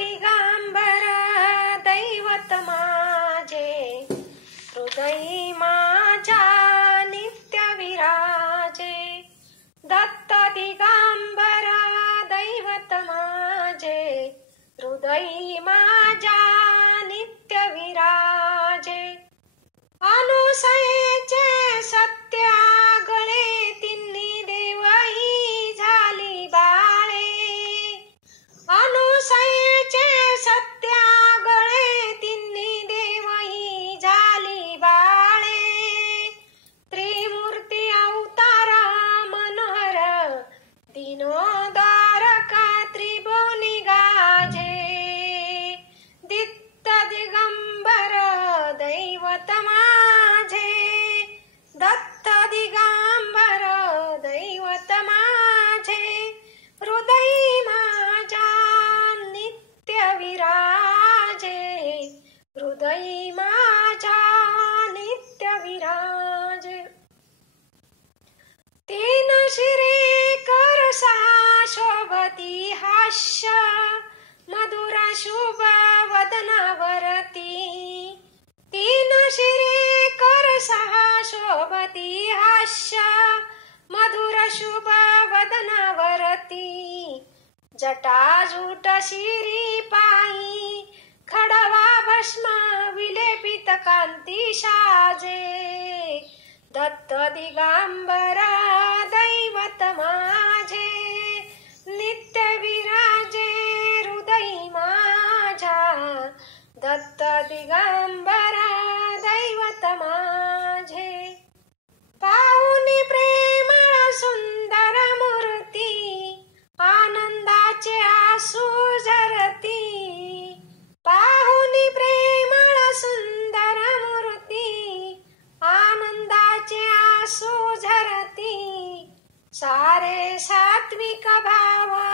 दिगंबर दैवत माझे, हृदयी माझ्या नित्य विराजे. दत्त दिगंबर दैवत माझे, हृदयी माझ्या नित्य विराजे. अनुसयेचे सत्य गळे तिन्ही देवही झाली बाळे. अनुसयेचे सत्य गळे तिन्ही देवही झाली बाळे. त्रिमूर्ती अवतार मनोहर दीनोद्धारक त्रिभुवनी गाजे. दित्त दिगंबर दैवत माझे, दत्त दिगंबर दैवत माझे, हृदयी माझ्या नित्य विराजे. हृदयी माझ्या नित्य विराजे. तीन शिरे कर सहा शोभती हास्य, मधुर शुभ वदनावरती. तीन शिरे कर सहा शोभती हास्य, मधुर शुभ वदनावरती. जटाजूट शिरी पायी, खडवा भस्म विलेपित कांती साजे. दत्त दिगंबर दैवत माझे, नित्य विराजे हृदयी माझ्या. दत्त दिगंबर दैवत माझे. पाहुनी प्रेमळ सुंदर मूर्ती, आनंदाचे आसू झरती. पाहुनी प्रेमळ सुंदर मूर्ती, आनंदाचे आसू झरती. सारे सात्विक भाव